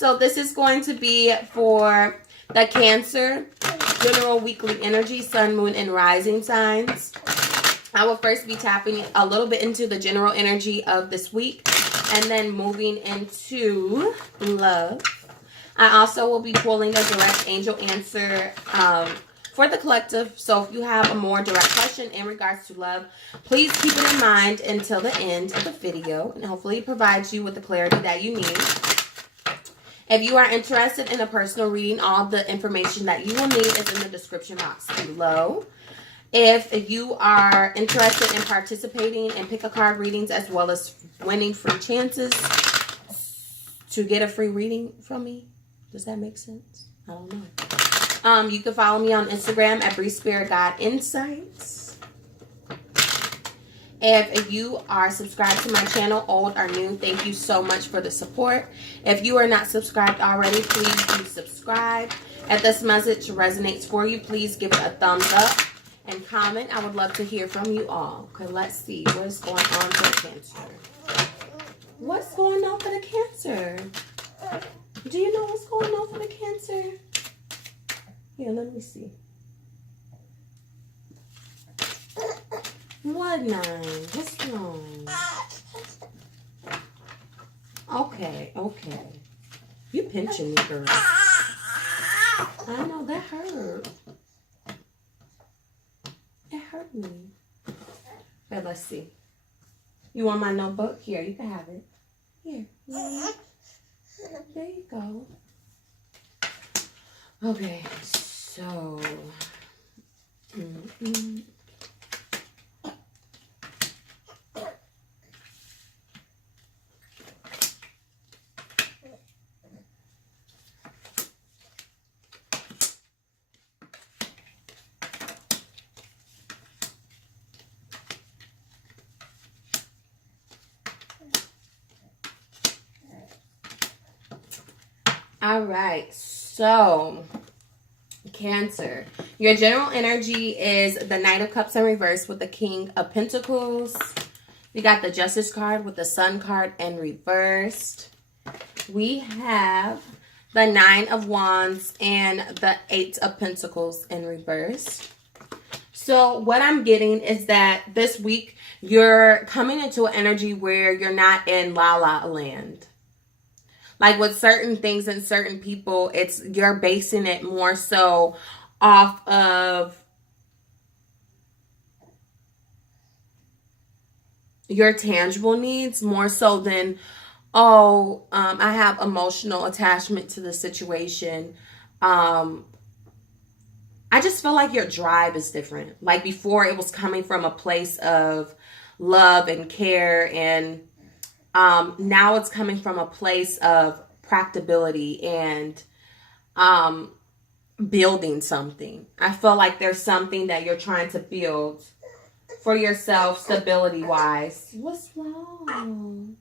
So this is going to be for the Cancer, general weekly energy, sun, moon, and rising signs. I will first be tapping a little bit into the general energy of this week and then moving into love. I also will be pulling a direct angel answer for the collective. So if you have a more direct question in regards to love, please keep it in mind until the end of the video, and hopefully it provides you with the clarity that you need. If you are interested in a personal reading, all the information that you will need is in the description box below. If you are interested in participating in pick a card readings as well as winning free chances to get a free reading from me, does that make sense? I don't know. You can follow me on Instagram at BreeSpiritGuideInsights. If you are subscribed to my channel, old or new, thank you so much for the support. If you are not subscribed already, please do subscribe. If this message resonates for you, please give it a thumbs up and comment. I would love to hear from you all. Okay, let's see what's going on for the Cancer. What's going on for the Cancer? Do you know what's going on for the Cancer? Here, let me see. What nine? What's wrong? Okay. You pinching me, girl. I know, that hurt. It hurt me. Okay, let's see. You want my notebook? Here, you can have it. Here. There you go. Okay, so... All right, so Cancer, your general energy is the Knight of Cups in reverse with the King of Pentacles. We got the Justice card with the Sun card in reversed. We have the Nine of Wands and the Eight of Pentacles in reverse. So what I'm getting is that this week you're coming into an energy where you're not in la la land. Like with certain things and certain people, you're basing it more so off of your tangible needs more so than, I have emotional attachment to the situation. I just feel like your drive is different. Like before, it was coming from a place of love and care, and now it's coming from a place of practicability and building something. I feel like there's something that you're trying to build for yourself, stability-wise. What's wrong?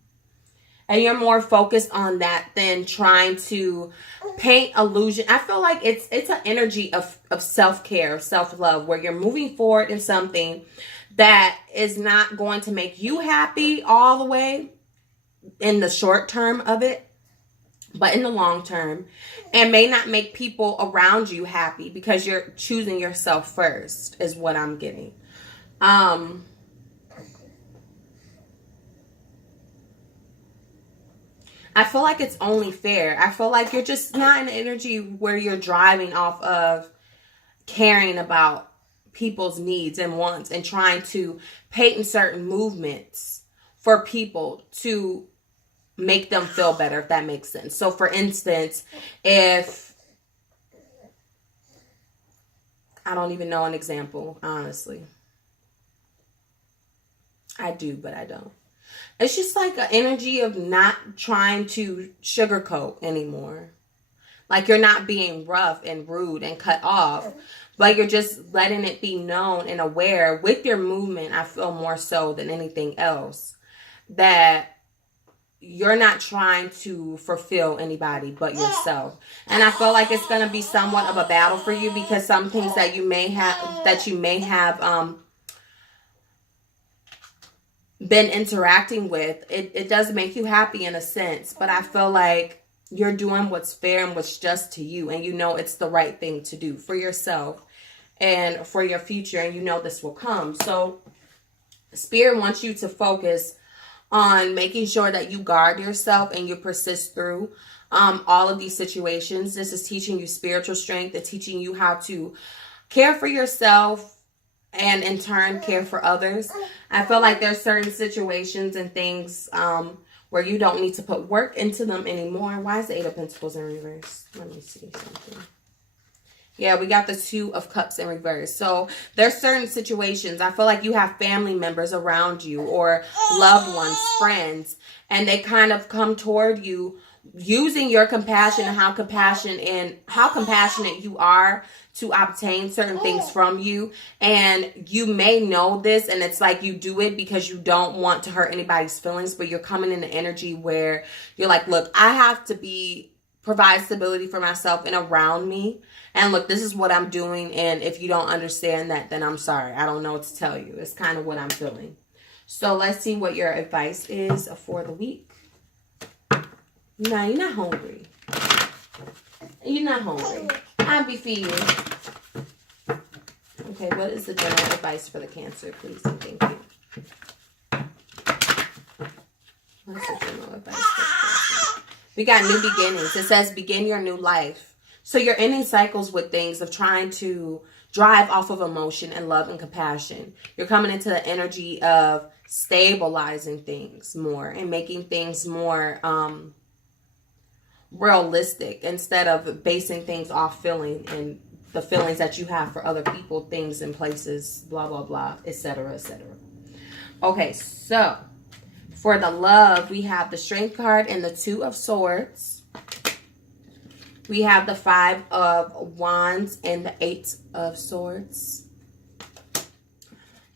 And you're more focused on that than trying to paint illusion. I feel like it's an energy of self-care, of self-love, where you're moving forward in something that is not going to make you happy all the way in the short term of it, but in the long term, and may not make people around you happy because you're choosing yourself first, is what I'm getting. I feel like it's only fair. I feel like you're just not in an energy where you're driving off of caring about people's needs and wants and trying to paint certain movements for people to make them feel better, if that makes sense. So for instance, if I don't even know an example, honestly. I do, but I don't. It's just like an energy of not trying to sugarcoat anymore. Like you're not being rough and rude and cut off, but you're just letting it be known and aware with your movement. I feel more so than anything else that you're not trying to fulfill anybody but yourself. And I feel like it's going to be somewhat of a battle for you because some things that you may have been interacting with, it does make you happy in a sense, but I feel like you're doing what's fair and what's just to you, and you know it's the right thing to do for yourself and for your future, and you know this will come. So Spirit wants you to focus on making sure that you guard yourself and you persist through all of these situations. This is teaching you spiritual strength and teaching you how to care for yourself and in turn care for others. I feel like there's certain situations and things where you don't need to put work into them anymore. Why is the Eight of Pentacles in reverse? Let me see something. Yeah, we got the Two of Cups in reverse. So there's certain situations. I feel like you have family members around you or loved ones, friends, and they kind of come toward you using your compassion and how compassionate you are to obtain certain things from you. And you may know this, and it's like you do it because you don't want to hurt anybody's feelings, but you're coming in the energy where you're like, look, I have to provide stability for myself and around me. And look, this is what I'm doing. And if you don't understand that, then I'm sorry. I don't know what to tell you. It's kind of what I'm feeling. So let's see what your advice is for the week. No, you're not hungry. You're not hungry. I'll be feeding you. Okay, what is the general advice for the Cancer, please? And thank you. What's the general advice for the Cancer? We got new beginnings. It says begin your new life. So you're ending cycles with things of trying to drive off of emotion and love and compassion. You're coming into the energy of stabilizing things more and making things more realistic instead of basing things off feeling and the feelings that you have for other people, things, and places, blah, blah, blah, etc., etc. Okay, so for the love, we have the Strength card and the Two of Swords. We have the Five of Wands and the Eight of Swords.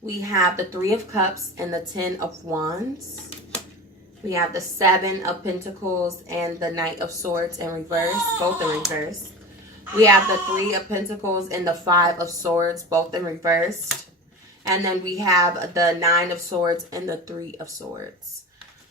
We have the Three of Cups and the Ten of Wands. We have the Seven of Pentacles and the Knight of Swords in reverse, both in reverse. We have the Three of Pentacles and the Five of Swords, both in reverse. And then we have the Nine of Swords and the Three of Swords.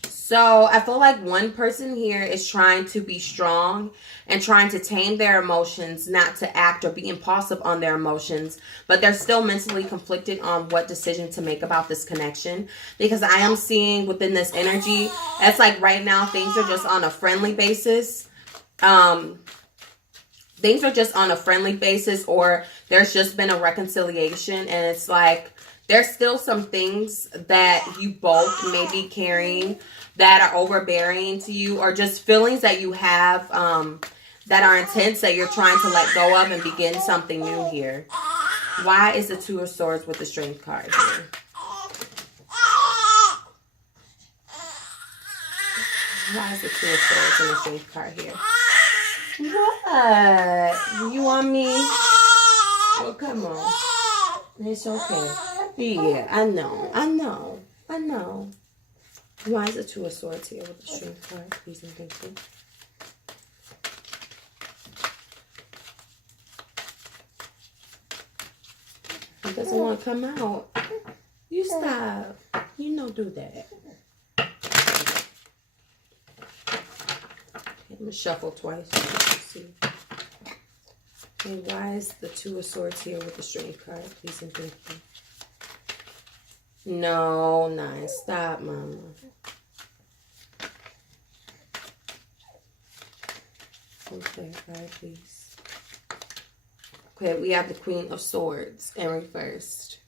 So I feel like one person here is trying to be strong and trying to tame their emotions, not to act or be impulsive on their emotions, but they're still mentally conflicted on what decision to make about this connection. Because I am seeing within this energy, it's like right now things are just on a friendly basis. Things are just on a friendly basis, or there's just been a reconciliation, and it's like there's still some things that you both may be carrying that are overbearing to you, or just feelings that you have that are intense that you're trying to let go of and begin something new here. Why is the Two of Swords with the Strength card here? Why is the Two of Swords and the Strength card here? What? You want me? Well, come on. It's okay. Yeah, I know. Why is the Two of Swords here with the Strength card? Please and thank you. It doesn't want to come out. You stop. You don't do that. I'm going to shuffle twice. See. Okay, why is the Two of Swords here with the Strength card? Please and thank you. No, Nine. Stop, Mama. Okay, right, please. Okay, we have the Queen of Swords in reversed.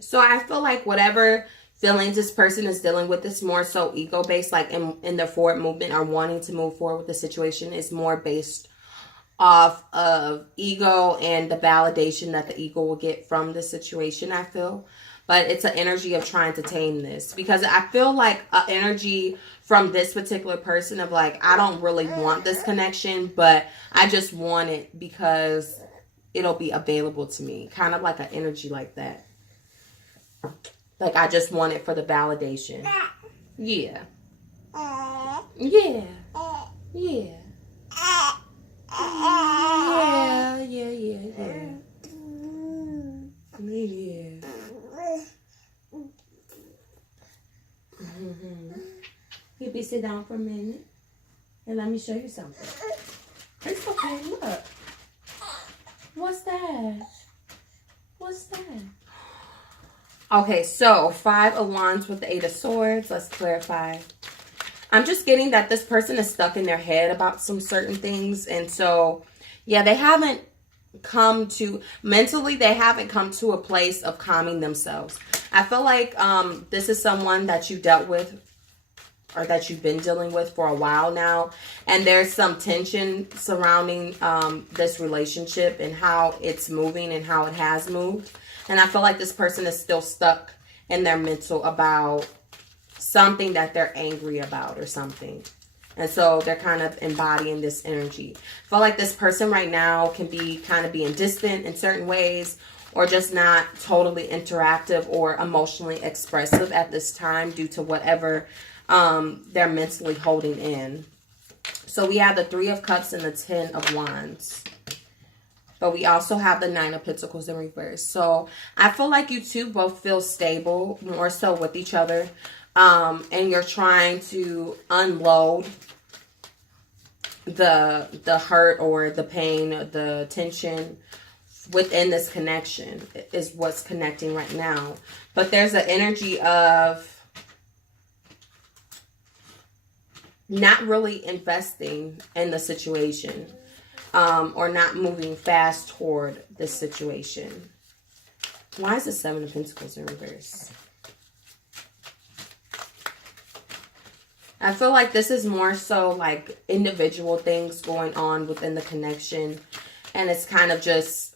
So I feel like whatever feelings this person is dealing with is more so ego-based, like in their forward movement or wanting to move forward with the situation is more based off of ego and the validation that the ego will get from the situation, I feel. But it's an energy of trying to tame this, because I feel like an energy from this particular person of like, I don't really want this connection, but I just want it because it'll be available to me. Kind of like an energy like that. Like, I just want it for the validation. Yeah. Yeah. Yeah. Yeah. You'd be sit down for a minute and let me show you something. It's okay, look. What's that? What's that? Okay, so 5 of Wands with the 8 of Swords. Let's clarify. I'm just getting that this person is stuck in their head about some certain things. And so, yeah, they haven't come to, mentally, they haven't come to a place of calming themselves. I feel like this is someone that you dealt with or that you've been dealing with for a while now. And there's some tension surrounding this relationship and how it's moving and how it has moved. And I feel like this person is still stuck in their mental about something that they're angry about or something. And so they're kind of embodying this energy. I feel like this person right now can be kind of being distant in certain ways, or just not totally interactive or emotionally expressive at this time due to whatever they're mentally holding in. So we have the 3 of Cups and the 10 of Wands. But we also have the 9 of Pentacles in reverse. So I feel like you two both feel stable, more so with each other. And you're trying to unload the hurt or the pain, the tension within this connection is what's connecting right now. But there's an energy of not really investing in the situation, or not moving fast toward this situation. Why is the 7 of Pentacles in reverse? I feel like this is more so like individual things going on within the connection. And it's kind of just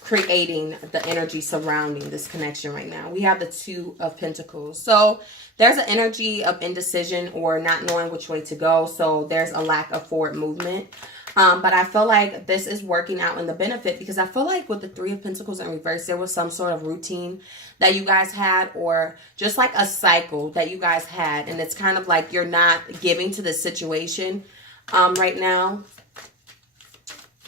creating the energy surrounding this connection right now. We have the 2 of Pentacles. So there's an energy of indecision or not knowing which way to go. So there's a lack of forward movement. But I feel like this is working out in the benefit, because I feel like with the 3 of Pentacles in reverse, there was some sort of routine that you guys had, or just like a cycle that you guys had. And it's kind of like you're not giving to this situation right now,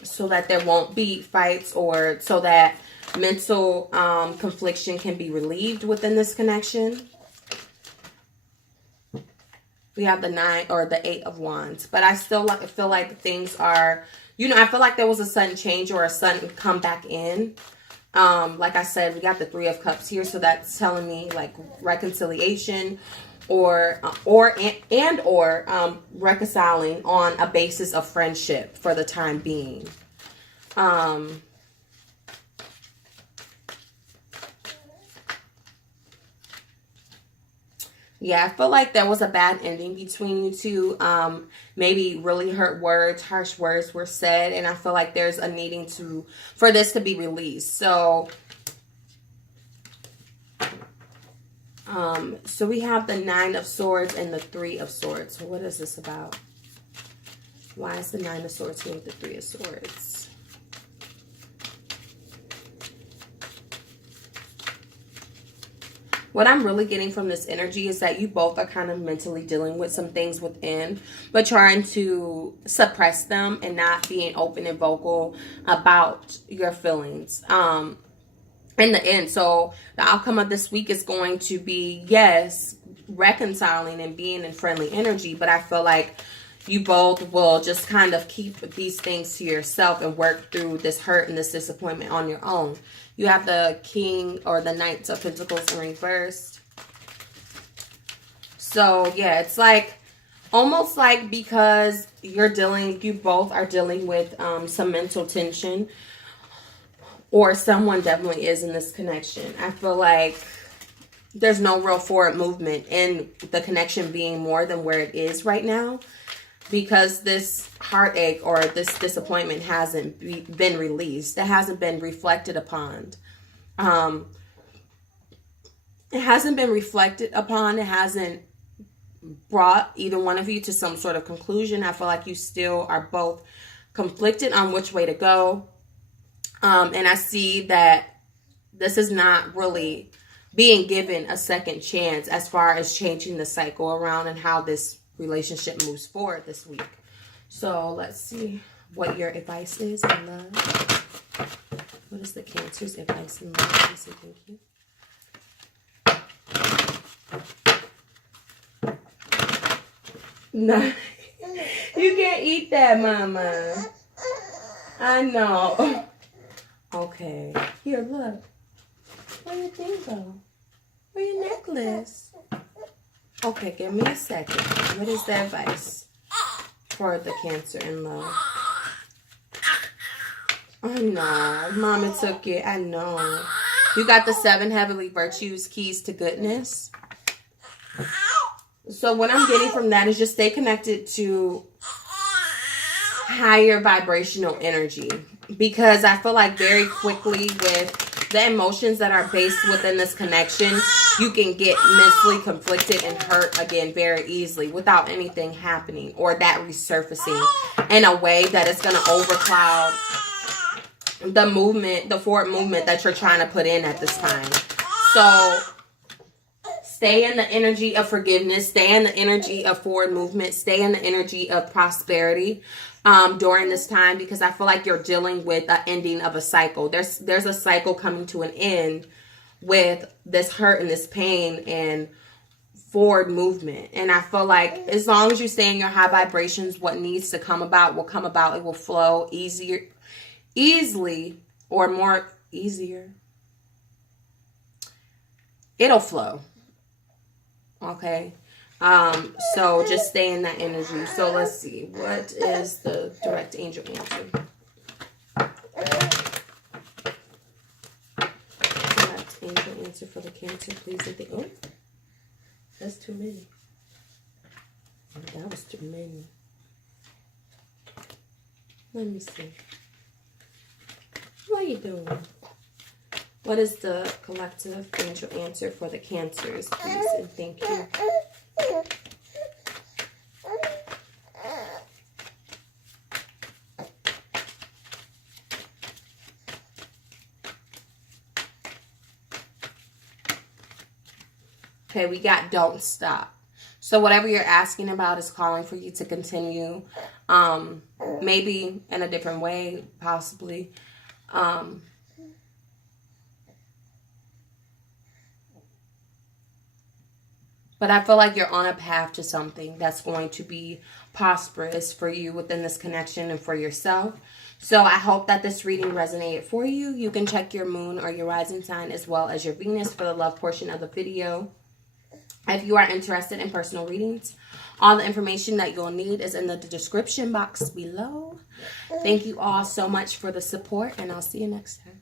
so that there won't be fights, or so that mental confliction can be relieved within this connection. We have the 9 or the 8 of Wands. But I still feel like things are, you know, I feel like there was a sudden change or a sudden come back in. Like I said, we got the 3 of Cups here. So that's telling me like reconciliation or reconciling on a basis of friendship for the time being. Yeah, I feel like there was a bad ending between you two. Maybe really hurt words, harsh words were said. And I feel like there's a needing for this to be released. So, so we have the 9 of Swords and the 3 of Swords. So what is this about? Why is the 9 of Swords here with the 3 of Swords? What I'm really getting from this energy is that you both are kind of mentally dealing with some things within, but trying to suppress them and not being open and vocal about your feelings. In the end, so the outcome of this week is going to be, yes, reconciling and being in friendly energy, but I feel like you both will just kind of keep these things to yourself and work through this hurt and this disappointment on your own. You have the King or the Knight of Pentacles in reverse. So, yeah, it's like almost like because you both are dealing with some mental tension, or someone definitely is in this connection. I feel like there's no real forward movement in the connection being more than where it is right now, because this heartache or this disappointment hasn't been released. It hasn't been reflected upon. It hasn't been reflected upon. It hasn't brought either one of you to some sort of conclusion. I feel like you still are both conflicted on which way to go. And I see that this is not really being given a second chance as far as changing the cycle around and how this relationship moves forward this week. So let's see what your advice is in love. What is the Cancer's advice in love? Please say thank you. No, you can't eat that, Mama. I know. Okay. Here, look. Where your thing go? Where your necklace? Okay, give me a second. What is the advice for the Cancer in love? I know. Mama took it. I know. You got the 7 heavenly virtues, keys to goodness. So what I'm getting from that is just stay connected to higher vibrational energy. Because I feel like very quickly with the emotions that are based within this connection, you can get mentally conflicted and hurt again very easily without anything happening or that resurfacing in a way that it's going to overcloud the movement, the forward movement that you're trying to put in at this time. So stay in the energy of forgiveness, stay in the energy of forward movement, stay in the energy of prosperity during this time, because I feel like you're dealing with an ending of a cycle. There's a cycle coming to an end with this hurt and this pain and forward movement. And I feel like as long as you stay in your high vibrations, what needs to come about will come about. It will flow easily or more easier. It'll flow. Okay. So just stay in that energy. So let's see. What is the direct angel answer? Direct angel answer for the Cancer, please. Oh, that's too many. That was too many. Let me see. What are you doing? What is the collective angel answer for the Cancers, please? And thank you. Okay, we got don't stop. So whatever you're asking about is calling for you to continue. Maybe in a different way, possibly. But I feel like you're on a path to something that's going to be prosperous for you within this connection and for yourself. So I hope that this reading resonated for you. You can check your moon or your rising sign as well as your Venus for the love portion of the video. If you are interested in personal readings, all the information that you'll need is in the description box below. Thank you all so much for the support, and I'll see you next time.